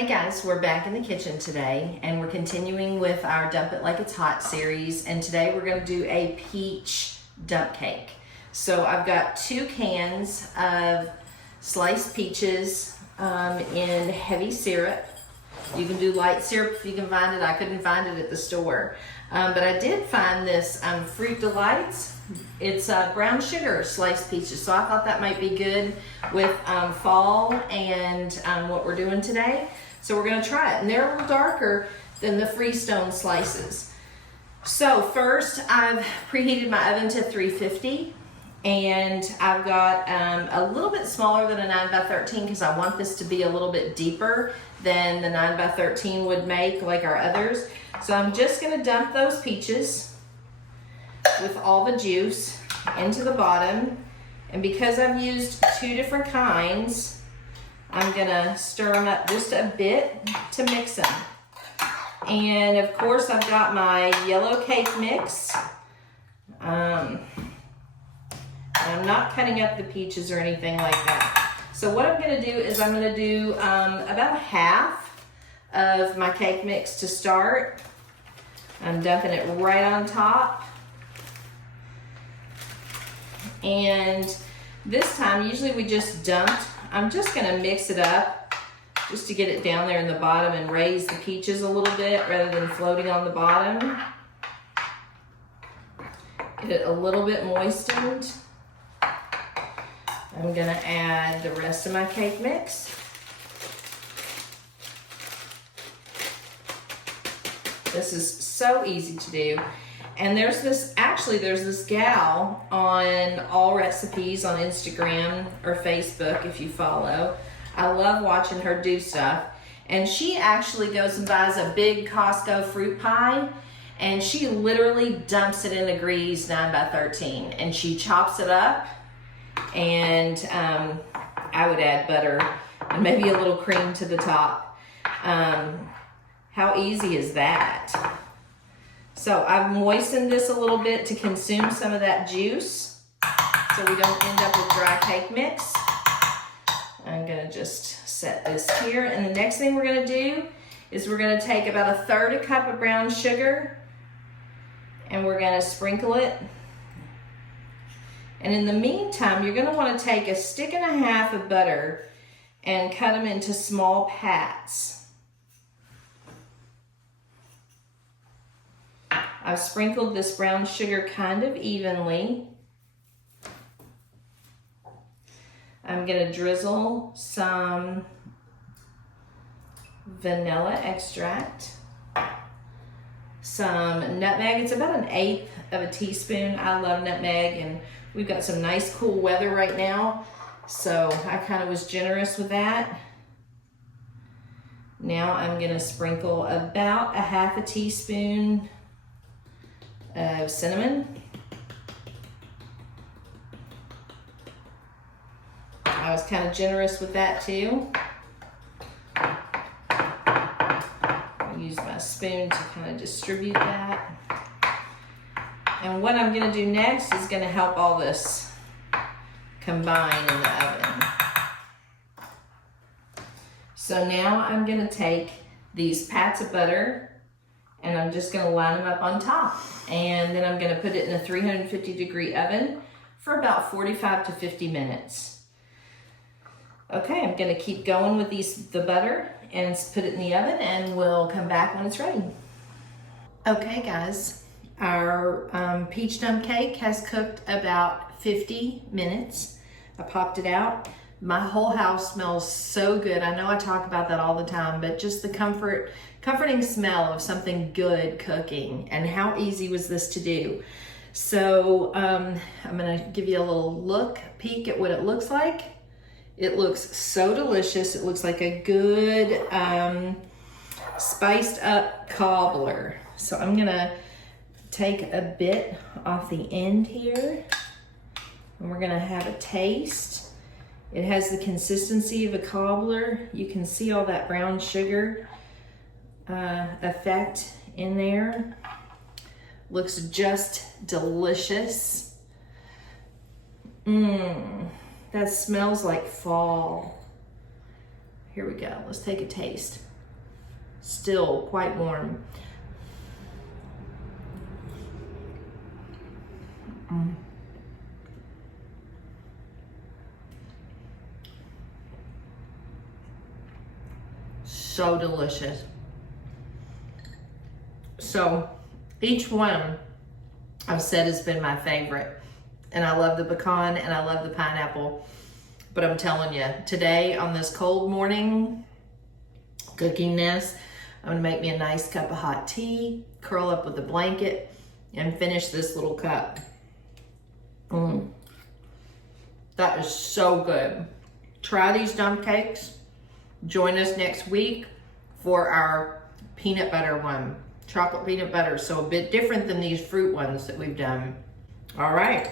Hey guys, we're back in the kitchen today and we're continuing with our Dump It Like It's Hot series, and today we're going to do a peach dump cake. So I've got 2 cans of sliced peaches in heavy syrup. You can do light syrup if you can find it. I couldn't find it at the store. But I did find this Fruit Delights. It's brown sugar sliced peaches, so I thought that might be good with fall and what we're doing today. So we're gonna try it, and they're a little darker than the Freestone slices. So first, I've preheated my oven to 350, and I've got a little bit smaller than a 9x13 because I want this to be a little bit deeper than the 9x13 would make, like our others. So I'm just gonna dump those peaches with all the juice into the bottom. And because I've used 2 different kinds, I'm gonna stir them up just a bit to mix them. And of course I've got my yellow cake mix. I'm not cutting up the peaches or anything like that. So what I'm gonna do is I'm gonna do about half of my cake mix to start. I'm dumping it right on top. And this time, usually we just dumped. I'm just gonna mix it up just to get it down there in the bottom and raise the peaches a little bit rather than floating on the bottom. Get it a little bit moistened. I'm gonna add the rest of my cake mix. This is so easy to do. And there's this gal on All Recipes on Instagram or Facebook if you follow. I love watching her do stuff. And she actually goes and buys a big Costco fruit pie, and she literally dumps it in a Grease 9x13, and she chops it up, and I would add butter and maybe a little cream to the top. How easy is that? So I've moistened this a little bit to consume some of that juice so we don't end up with dry cake mix. I'm gonna just set this here, and the next thing we're gonna do is we're gonna take about 1/3 cup of brown sugar and we're gonna sprinkle it. And in the meantime, you're gonna wanna take 1.5 sticks of butter and cut them into small pats. I've sprinkled this brown sugar kind of evenly. I'm gonna drizzle some vanilla extract, some nutmeg. It's about 1/8 of a teaspoon. I love nutmeg, and we've got some nice cool weather right now, so I kind of was generous with that. Now I'm gonna sprinkle about 1/2 teaspoon of cinnamon. I was kind of generous with that too. I'll use my spoon to kind of distribute that. And what I'm gonna do next is gonna help all this combine in the oven. So now I'm gonna take these pats of butter and I'm just gonna line them up on top. And then I'm gonna put it in a 350-degree oven for about 45 to 50 minutes. Okay, I'm gonna keep going with the butter and put it in the oven, and we'll come back when it's ready. Okay guys, our peach dump cake has cooked about 50 minutes. I popped it out. My whole house smells so good. I know I talk about that all the time, but just the comforting smell of something good cooking, and how easy was this to do. So I'm gonna give you a little peek at what it looks like. It looks so delicious. It looks like a good spiced up cobbler. So I'm gonna take a bit off the end here, and we're gonna have a taste. It has the consistency of a cobbler. You can see all that brown sugar effect in there. Looks just delicious. That smells like fall. Here we go. Let's take a taste. still quite warm. So delicious. So each one I've said has been my favorite. And I love the pecan and I love the pineapple. But I'm telling you, today on this cold morning, cooking this, I'm gonna make me a nice cup of hot tea, curl up with a blanket, and finish this little cup. That is so good. Try these dump cakes. Join us next week for our peanut butter one, chocolate peanut butter. So a bit different than these fruit ones that we've done. All right.